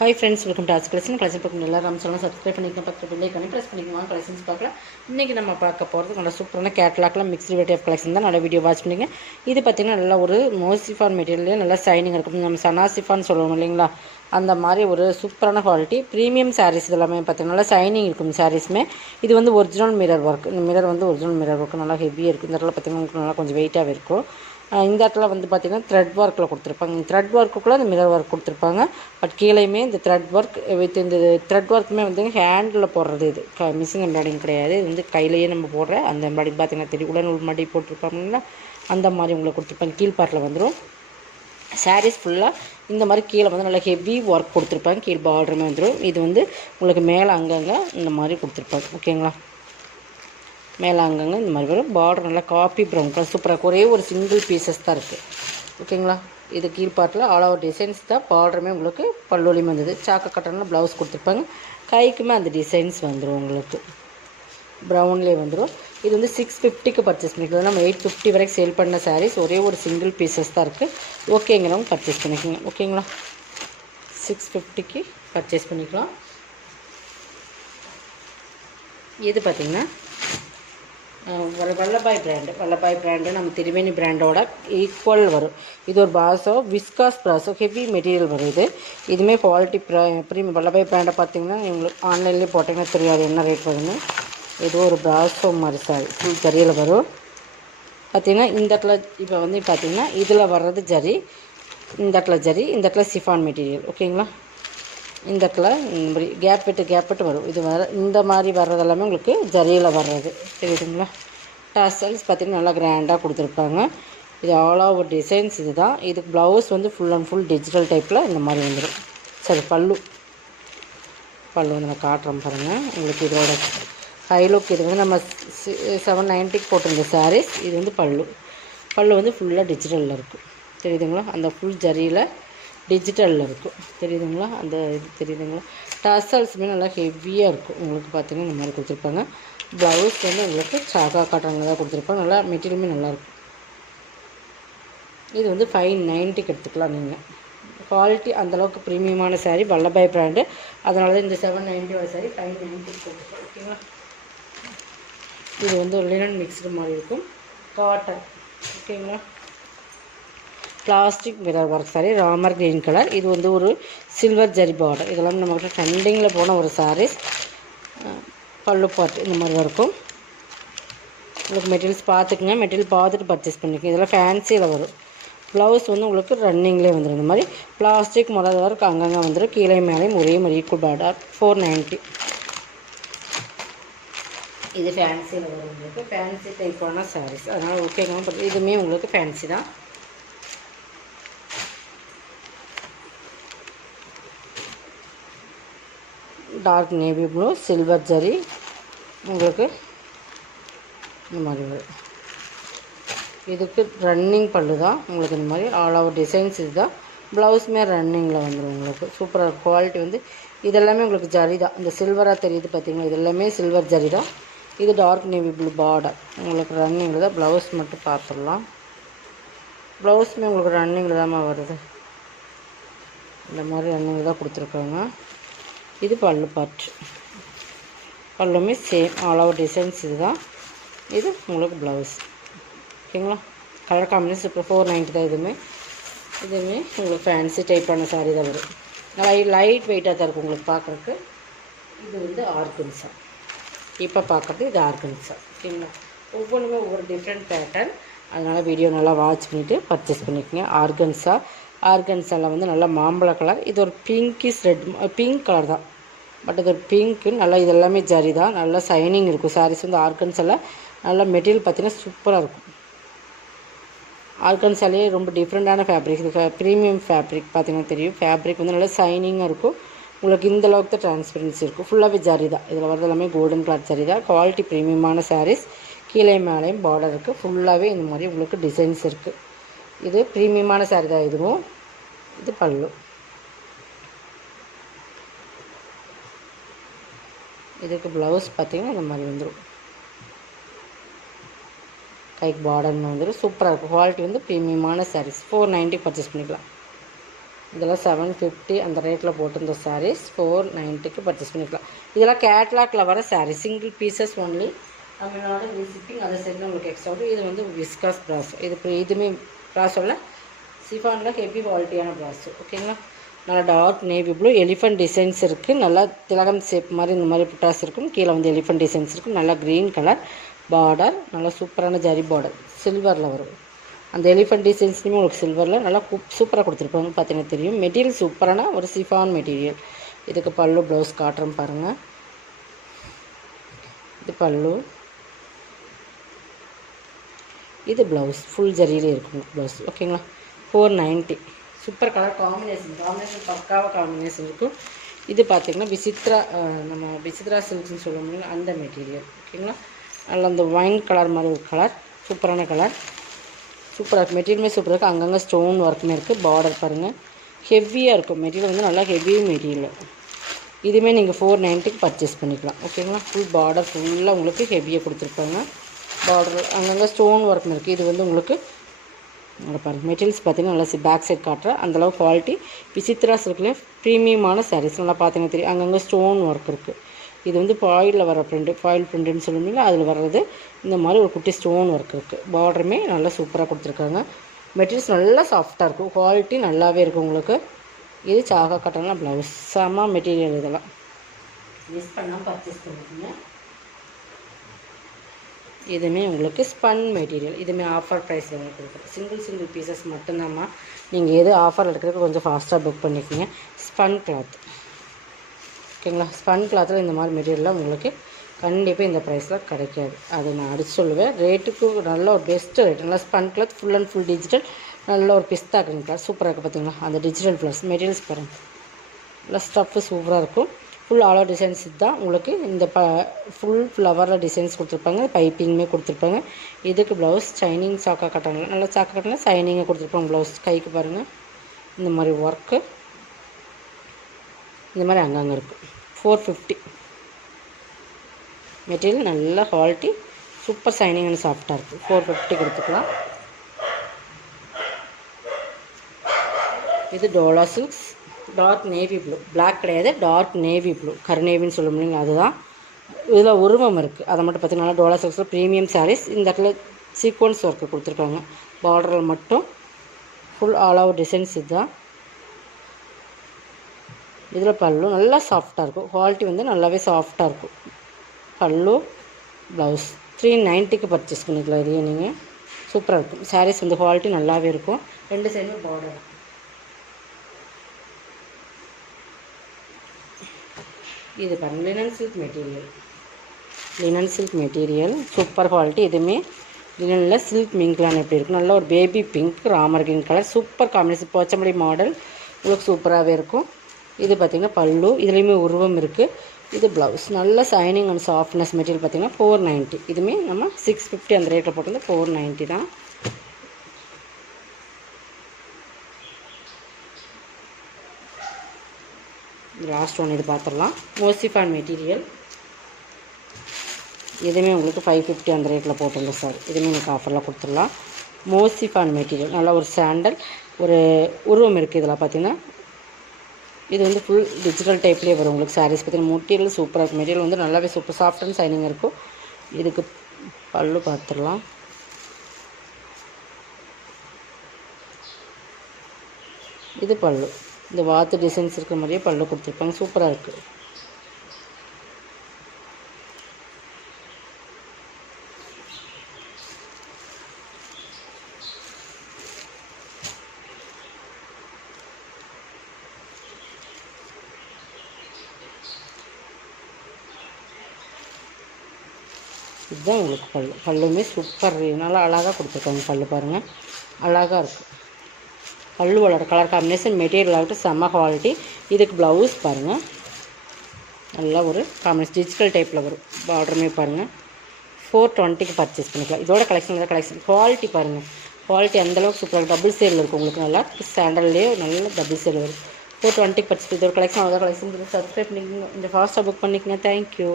Hi friends, welcome to arts collection. பார்க்கணும் எல்லாரும் சொல்லலாம் சப்ஸ்கிரைப் பண்ணிக்கலாம், பக்கத்து பில்லை கனெக்ட் ப்ரெஸ் பண்ணிக்கலாம். கலெக்ஷன்ஸ் பார்க்கலாம். இன்றைக்கி நம்ம பார்க்க போகிறது நல்ல சூப்பரான கேட்லாக்லாம் மிக்ஸ்டு வெரைட்டி ஆஃப் கலெக்ஷன் தான். நல்ல வீடியோ வாட்ச் பண்ணிங்க. இது பார்த்திங்கன்னா நல்லா ஒரு மோசிஃபான் மெட்டீரியல்லே நல்லா ஷைனிங் இருக்கும். நம்ம சனாசிஃபான் சொல்லுவோம் இல்லைங்களா, அந்த மாதிரி ஒரு சூப்பரான குவாலிட்டி ப்ரீமியம் சாரீஸ். இது எல்லாமே பார்த்திங்கன்னா நல்லா ஷைனிங் இருக்கும் சாரீஸுமே. இது வந்து ஒரிஜினல் மிரர் ஒர்க். இந்த மிரர் வந்து ஒரிஜினல் மிரர் ஒர்க் நல்லா ஹெவியாக இருக்குது. இந்த இடத்துல பார்த்திங்கன்னா உங்களுக்கு நல்லா கொஞ்சம் வெயிட்டாகவே இருக்கும். இந்த இடத்துல வந்து பார்த்திங்கன்னா த்ரெட் ஒர்க்கில் கொடுத்துருப்பாங்க. இந்த த்ரெட் ஒர்க்குள்ளே இந்த மிரர் ஒர்க் கொடுத்துருப்பாங்க. பட் கீழேயுமே இந்த த்ரெட் ஒர்க் வித் இந்த த்ரெட் ஒர்க்குமே வந்து ஹேண்டில் போடுறது. இது மிஷின் எம்ப்ராய்டிங் கிடையாது. இது வந்து கையிலேயே நம்ம போடுற அந்த எம்ப்ராய்டிங் பார்த்திங்கன்னா தெரியும். உடனே மாட்டி போட்டிருப்பாங்கன்னா அந்த மாதிரி உங்களுக்கு கொடுத்துருப்பாங்க. கீழ்பாட்டில் வந்துடும். சாரீஸ் ஃபுல்லாக இந்த மாதிரி கீழே வந்து நல்லா ஹெவி ஒர்க் கொடுத்துருப்பாங்க. கீழ் பார்டருமே வந்துடும். இது வந்து உங்களுக்கு மேலே அங்கங்கே இந்த மாதிரி கொடுத்துருப்பாங்க. ஓகேங்களா, மேலே அங்கங்கே இந்த மாதிரி வரும். பார்டர் நல்லா காப்பி ப்ரௌன் கலர் சூப்பராக ஒரே ஒரு சிங்கிள் பீசஸ் தான் இருக்குது. ஓகேங்களா, இது கீழ்பாட்டில் ஆல் ஓவர் டிசைன்ஸ் தான். பார்டருமே உங்களுக்கு பல்லுலியும் வந்தது. சாக்க கட்டனில் ப்ளவுஸ் கொடுத்துருப்பாங்க. கைக்குமே அந்த டிசைன்ஸ் வந்துடும். உங்களுக்கு ப்ரௌன்லேயே வந்துடும். இது வந்து 650க்கு பர்ச்சேஸ் பண்ணிக்கலாம். நம்ம 850 வரைக்கும் சேல் பண்ண சாரீஸ் ஒரே ஒரு சிங்கிள் பீசஸ் தான் இருக்குது. ஓகேங்கிறவங்க பர்ச்சேஸ் பண்ணிக்கோங்க. ஓகேங்களா, 650க்கு பர்ச்சேஸ் பண்ணிக்கலாம். இது பார்த்திங்கன்னா வல்லபாய் பிராண்டு நம்ம திரிவேணி பிராண்டோட ஈக்குவல் வரும். இது ஒரு ப்ராஸோ விஸ்காஸ் ப்ராஸோ ஹெவி மெட்டீரியல் வரும். இதுவுமே குவாலிட்டி ப்ரீமியம். வல்லபாய் பிராண்டை பார்த்திங்கன்னா உங்களுக்கு ஆன்லைன்லேயே போட்டிங்கன்னா தெரியாது என்ன ரேட் வருதுன்னு. இது ஒரு ப்ராஸோ மாதிரி சாரி ஃபுல் ஜரியில் வரும். பார்த்திங்கன்னா இந்த இடத்துல இப்போ வந்து பார்த்திங்கன்னா இதில் வர்றது ஜரி, இந்த இடத்துல ஜரி, இந்த இடத்துல சிஃபான் மெட்டீரியல். ஓகேங்களா, இந்த இடத்துல இந்த மாதிரி கேப் விட்டு வரும். இது இந்த மாதிரி வர்றது எல்லாமே உங்களுக்கு ஜரியில் வர்றது தெரியுதுங்களா. டாசல்ஸ் பார்த்திங்கன்னா நல்லா கிராண்டாக கொடுத்துருப்பாங்க. இது ஆல் ஓவர் டிசைன்ஸ். இது தான். இதுக்கு ப்ளவுஸ் வந்து ஃபுல் அண்ட் ஃபுல் டிஜிட்டல் டைப்பில் இந்த மாதிரி வந்துடும். சரி, பல்லு வந்து நான் காட்டுறேன் பாருங்கள் உங்களுக்கு. இதோட ஹைலுக் இது வந்து நம்ம 790க்கு போட்டிருந்த சாரீஸ். இது வந்து பல்லு வந்து ஃபுல்லாக டிஜிட்டலில் இருக்கும். தெரியுதுங்களா, அந்த ஃபுல் ஜரியில் டிஜிட்டலில் இருக்கும். தெரியுதுங்களா, அந்த இது தெரியுதுங்களா. டசல்ஸுமே நல்லா ஹெவியாக இருக்கும். உங்களுக்கு பார்த்திங்கன்னா இந்த மாதிரி கொடுத்துருப்பாங்க. ப்ளவுஸ் வந்து உங்களுக்கு சாகா காட்டனில் தான் கொடுத்துருப்பாங்க. நல்லா மெட்டீரியலுமே நல்லாயிருக்கும். இது வந்து 590க்கு எடுத்துக்கலாம் நீங்கள். குவாலிட்டி அந்தளவுக்கு ப்ரீமியமான சாரீ வல்லபாய் பிராண்டு. அதனால தான் இந்த 790 சாரீ 590க்கு கொடுத்துருக்கோம். ஓகேங்களா, இது வந்து ஒரு லினன் மிக்ஸ்டு மாதிரி இருக்கும். காட்டன். ஓகேங்களா, plastic mirror work sari Ramar green colour. இது வந்து ஒரு சில்வர் ஜரி பார்டர். இதெல்லாம் நம்மகிட்ட ட்ரெண்டிங்கில் போன ஒரு சாரீஸ். பல்லு பாட்டு இந்த மாதிரி தான் இருக்கும். உங்களுக்கு மெட்டீரியல்ஸ் பார்த்துக்குங்க. மெட்டீரியல் பார்த்துட்டு பர்ச்சேஸ் பண்ணிக்கோங்க. இதெல்லாம் ஃபேன்சியில் வரும். ப்ளவுஸ் வந்து உங்களுக்கு ரன்னிங்லேயே வந்துடும். இந்த மாதிரி பிளாஸ்டிக் முதல் ஒர்க் அங்கங்கே வந்துடும். கீழே மேலேயும் ஒரே மாதிரி ஈக்குவல் பார்டர். 490. இது ஃபேன்சியில் வரும். உங்களுக்கு ஃபேன்சி டைப்பான சாரீஸ். அதனால் ஓகேங்க. இதுவுமே உங்களுக்கு ஃபேன்சி தான். Dark navy blue silver zari உங்களுக்கு இந்த மாதிரி வரும். இதுக்கு ரன்னிங் பல்லு தான் உங்களுக்கு. இந்த மாதிரி ஆல் ஓவர் டிசைன்ஸ் இது தான். ப்ளவுஸுமே ரன்னிங்கில் வந்துடும். உங்களுக்கு சூப்பராக குவாலிட்டி வந்து இதெல்லாமே உங்களுக்கு ஜரி தான். இந்த சில்வராக தெரியுது பார்த்திங்களா, இது எல்லாமே சில்வர் ஜரி தான். இது டார்க் நேவி ப்ளூ பார்டர் உங்களுக்கு ரன்னிங்கில் தான். ப்ளவுஸ் மட்டும் பார்த்துடலாம். ப்ளவுஸுமே உங்களுக்கு ரன்னிங்கில் தான் வருது. இந்த மாதிரி ரன்னிங்கில் தான் கொடுத்துருக்காங்க. இது பல்லு பாட்டு. பல்லுமே சேம் ஆல் ஓவர் டிசைன்ஸ் இது தான். இது உங்களுக்கு ப்ளவுஸ். ஓகேங்களா, கலர் காம்பினேஷன் இப்போ 490 தான். இதுவுமே உங்களுக்கு ஃபேன்சி டைப்பான சாரீ தான் வரும். லைட் வெயிட்டாக தான் இருக்கும் உங்களுக்கு பார்க்குறதுக்கு. இது வந்து ஆர்கன்ஸா. இப்போ பார்க்குறது இது ஆர்கன்ஸா. ஓகேங்களா, ஒவ்வொன்றுமே ஒவ்வொரு டிஃப்ரெண்ட் பேட்டர்ன். அதனால் வீடியோ நல்லா வாட்ச் பண்ணிவிட்டு பர்ச்சேஸ் பண்ணிக்கோங்க. ஆர்கன்ஸாவில் வந்து நல்லா மாம்பழ கலர். இது ஒரு பிங்கிஷ் ரெட் பிங்க் கலர் தான். பட் இது ஒரு பிங்க்கு நல்லா. இது எல்லாமே ஜரி தான். நல்லா ஷைனிங் இருக்கும். சாரீஸ் வந்து ஆர்கன்ஸாவில் நல்லா மெட்டீரியல் பார்த்திங்கன்னா சூப்பராக இருக்கும். ஆர்கன்ஸாலே ரொம்ப டிஃப்ரெண்ட்டான ஃபேப்ரிக். இது ப்ரீமியம் ஃபேப்ரிக் பார்த்திங்கன்னா தெரியும். ஃபேப்ரிக் வந்து நல்லா ஷைனிங்காக இருக்கும். உங்களுக்கு இந்தளவுக்கு தான் டிரான்ஸ்பரன்சி இருக்கும். ஃபுல்லாகவே ஜரி தான். இதில் வரது எல்லாமே கோல்டன் கலர் ஜரி தான். குவாலிட்டி ப்ரீமியமான சாரீஸ். கீழே மேலேயும் பார்டர் இருக்குது. ஃபுல்லாகவே இந்த மாதிரி உங்களுக்கு டிசைன்ஸ் இருக்குது. இது ப்ரீமியமான சாரீ தான். இதுவும் இது பல்லு. இதுக்கு ப்ளவுஸ் பார்த்திங்கன்னா இந்த மாதிரி வந்துடும். கைக்கு பார்டர்னு வந்துடும். சூப்பராக இருக்கும். குவாலிட்டி வந்து ப்ரீமியமான சாரீஸ். 490 பர்ச்சேஸ் பண்ணிக்கலாம். இதெல்லாம் 750 அந்த ரேட்டில் போட்டிருந்த சாரீஸ் 490க்கு பர்ச்சேஸ் பண்ணிக்கலாம். இதெல்லாம் கேட்லாக்ல வர sari, single pieces only. Tamil Nadu shipping அதை சேர்ந்து உங்களுக்கு எக்ஸ்ட்ரா வரும். இது வந்து விஸ்காஸ் ப்ராஸ், இதுவுமே ப்ராஸோவில் சிஃபானில் ஹெவி குவாலிட்டியான ப்ராஸ். ஓகேங்களா. நல்லா dark navy blue, elephant designs இருக்குது. நல்லா திலகம் ஷேப் மாதிரி இந்த மாதிரி புட்டாஸ் இருக்கும். கீழே வந்து எலிஃபண்ட் டிசைன்ஸ் இருக்கும். நல்லா க்ரீன் கலர் பார்டர், நல்லா சூப்பரான ஜரி பார்டர், சில்வரில் வரும். அந்த எலிஃபண்ட் டிசைன்ஸ்லையுமே உங்களுக்கு சில்வரில் நல்லா சூப்பராக கொடுத்துருப்பாங்க. பார்த்தீங்கன்னா தெரியும். மெட்டீரியல் சூப்பரான ஒரு சிஃபான் மெட்டீரியல். இதுக்கு பல்லு ப்ளவுஸ் காட்டுறோம் பாருங்கள். இது பல்லு, இது ப்ளவுஸ் ஃபுல் ஜரியிலே இருக்கும் ப்ளவுஸ். ஓகேங்களா. 490. சூப்பர் கலர் காம்பினேஷன் பக்காவாக காம்பினேஷன் இருக்கும். இது பார்த்திங்கன்னா விசித்ரா, நம்ம விசித்ரா சில்க்ஸ்னு சொல்ல முடியும் அந்த மெட்டீரியல். ஓகேங்களா. அதில் அந்த வைன் கலர் மாதிரி ஒரு கலர், சூப்பரான கலர், சூப்பராக இருக்குது. மெட்டீரியலுமே சூப்பராக இருக்குது. அங்கங்கே ஸ்டோன் ஒர்க்குமே இருக்குது. பார்டர் பாருங்கள், ஹெவியாக இருக்கும் மெட்டீரியல், வந்து நல்லா ஹெவி மெட்டீரியல். இதுவுமே நீங்கள் 490க்கு பர்ச்சேஸ் பண்ணிக்கலாம். ஓகேங்களா. ஃபுல் பார்டர் ஃபுல்லாக உங்களுக்கு ஹெவியாக கொடுத்துருப்பாங்க. பார்டர் அங்கங்கே ஸ்டோன் ஒர்க்குமே இருக்குது. இது வந்து உங்களுக்கு நல்லா பாருங்கள். மெட்டீரியல்ஸ் பார்த்திங்கன்னா நல்லா பேக் சைட் காட்டுற அந்தளவு குவாலிட்டி. விசித்ரா சில்க்லேயே ப்ரீமியமான சாரீஸ் நல்லா பார்த்தீங்கன்னா தெரியும். அங்கங்கே ஸ்டோன் ஒர்க் இருக்குது. இது வந்து ஃபாயிலில் வர ப்ரிண்ட்டு, ஃபாயில் ப்ரிண்ட்டுன்னு சொல்லுவீங்க, அதில் வர்றது இந்த மாதிரி ஒரு குட்டி ஸ்டோன் ஒர்க் இருக்குது. பார்டருமே நல்லா சூப்பராக கொடுத்துருக்காங்க. மெட்டீரியல்ஸ் நல்லா சாஃப்டாக இருக்கும். குவாலிட்டி நல்லாவே இருக்கும் உங்களுக்கு. இது சாகா காட்டன்லாம் ப்ளவுஸ், செம மெட்டீரியல். இதெல்லாம் மிஸ் பண்ணால் பர்ச்சேஸ் பண்ணிக்கோங்க. இதுவுமே உங்களுக்கு ஸ்பன் மெட்டீரியல். இதுவுமே ஆஃபர் ப்ரைஸில் உங்களுக்கு கொடுக்குறேன். சிங்கிள் பீசஸ் மட்டும்தாம்மா. நீங்கள் எது ஆஃபர் எடுக்கிறதுக்கு கொஞ்சம் ஃபாஸ்ட்டாக புக் பண்ணிக்கோங்க. Spun cloth. ஓகேங்களா. ஸ்பன் கிளாத்தில் இந்த மாதிரி மெட்டீரியல்லாம் உங்களுக்கு கண்டிப்பாக இந்த ப்ரைஸில் கிடைக்காது. அது நான் அடித்து சொல்லுவேன். ரேட்டுக்கு நல்ல ஒரு பெஸ்ட்டு ரேட். நல்லா spun cloth full and full digital, நல்ல ஒரு பிஸ்தா கிரீன் கலர் சூப்பராக இருக்குது. பார்த்தீங்களா அந்த டிஜிட்டல் ஃப்ளவர்ஸ் மெட்டீரியல்ஸ் பாருங்கள். நல்லா ஸ்டஃப்பு சூப்பராக இருக்கும். ஃபுல் ஆல் ஓவர் டிசைன்ஸ் தான் உங்களுக்கு. இந்த ஃபுல் ஃப்ளவரில் டிசைன்ஸ் கொடுத்துருப்பாங்க. பைப்பிங்குமே கொடுத்துருப்பாங்க. இதுக்கு ப்ளவுஸ் ஷைனிங் சாக்கா கட்டனில், நல்லா சாக்கா கட்டனில் ஷைனிங்காக கொடுத்துருப்பாங்க. ப்ளவுஸ் கைக்கு பாருங்கள் இந்த மாதிரி ஒர்க்கு, இந்த மாதிரி அங்கங்கே இருக்குது. 450. மெட்டீரியல் நல்ல குவாலிட்டி, சூப்பர் ஷைனிங் அண்ட் சாஃப்டாக இருக்குது. 450 கொடுத்துக்கலாம். இது Dola silks, dark navy blue, black கிடையாது, டார்க் நேவி ப்ளூ, கருநேவின்னு சொல்ல முடியுங்க, அதுதான். இதில் உருவம் இருக்குது. அதை மட்டும் பார்த்திங்கன்னா டோலா சில்க்ஸில் ப்ரீமியம் சாரீஸ். இந்த இடத்துல சீக்வன்ஸ் ஒர்க்கு கொடுத்துருக்காங்க. பார்டரில் மட்டும் ஃபுல் ஆல் ஓவர் டிசைன்ஸ். இதுதான். இதில் பல்லு நல்லா சாஃப்டாக இருக்கும். குவாலிட்டி வந்து நல்லாவே சாஃப்டாக இருக்கும். பல்லு ப்ளவுஸ் 390க்கு பர்ச்சேஸ் பண்ணிக்கலாம். இதையும் நீங்கள் சூப்பராக இருக்கும். சாரீஸ் வந்து குவாலிட்டி நல்லாவே இருக்கும். ரெண்டு சைடுமே பார்டர். இது பாருங்கள் linen silk material. Linen silk material super quality. இதுவுமே லினனில் சில்க் மிங்க்லான் எப்படி இருக்கும், நல்ல ஒரு baby pink Ramar green colour, super combination. Pochampally model உங்களுக்கு சூப்பராகவே இருக்கும். இது பார்த்திங்கன்னா பல்லு, இதுலேயுமே உருவம் இருக்குது. இது ப்ளவுஸ், நல்ல ஷைனிங் அண்ட் சாஃப்ட்னஸ் மெட்டீரியல். பார்த்திங்கன்னா 490. இதுவுமே நம்ம 650 அந்த ரேட்டில் போட்டிருந்தோம். 490 தான். லாஸ்ட் ஒன் இது பார்த்துடலாம். மோசிஃபான் மெட்டீரியல். இதுவுமே உங்களுக்கு 550 அந்த ரேட்டில் போட்டிருந்தோம் சார். இதுவுமே எனக்கு ஆஃபரில் கொடுத்துடலாம். மோசிஃபான் மெட்டீரியல், நல்லா ஒரு சாண்டல், ஒரு உருவம் இருக்குது. இதில் பார்த்திங்கன்னா இது வந்து ஃபுல் டிஜிட்டல் டைப்லேயே வரும் உங்களுக்கு. சாரீஸ் பார்த்திங்கன்னா மெட்டீரியல் சூப்பராக இருக்கும். மெட்டீரியல் வந்து நல்லாவே சூப்பர் சாஃப்ட் அண்ட் ஷைனிங் இருக்கும். இதுக்கு பல்லு பார்த்துடலாம். இது பல்லு, இந்த வாத்து டிசைன்ஸ் இருக்கிற மாதிரியே பல்லு கொடுத்துருப்பாங்க. சூப்பராக இருக்குது. இதுதான் உங்களுக்கு பல்லு. பல்லுமே சூப்பர், நல்லா அழகாக கொடுத்துருக்காங்க. பல்லு பாருங்கள், அழகாக இருக்குது. பல்லுவோட கலர் காம்பினேஷன் மெட்டீரியல் ஆகட்டும் செம்ம குவாலிட்டி. இதுக்கு ப்ளவுஸ் பாருங்கள், நல்லா ஒரு காம்பினேஷன் டிஜிட்டல் டைப்பில் வரும். பார்டருமே பாருங்கள். 420க்கு பர்ச்சேஸ் பண்ணிக்கலாம். இதோட கலெக்ஷன் குவாலிட்டி பாருங்கள். குவாலிட்டி அந்தளவுக்கு சூப்பராக டபுள் சேல் இருக்கும் உங்களுக்கு. நல்லா சாண்டல்லே நல்ல டபுள் சேல் வரும். 420க்கு பர்ச்சேஸ். இதோட கலெக்ஷன் அவ்வளோ கலெக்ஷன். சப்ஸ்கிரைப் பண்ணிக்கோங்க, கொஞ்சம் ஃபாஸ்ட்டாக புக் பண்ணிக்கோங்க. தேங்க்யூ.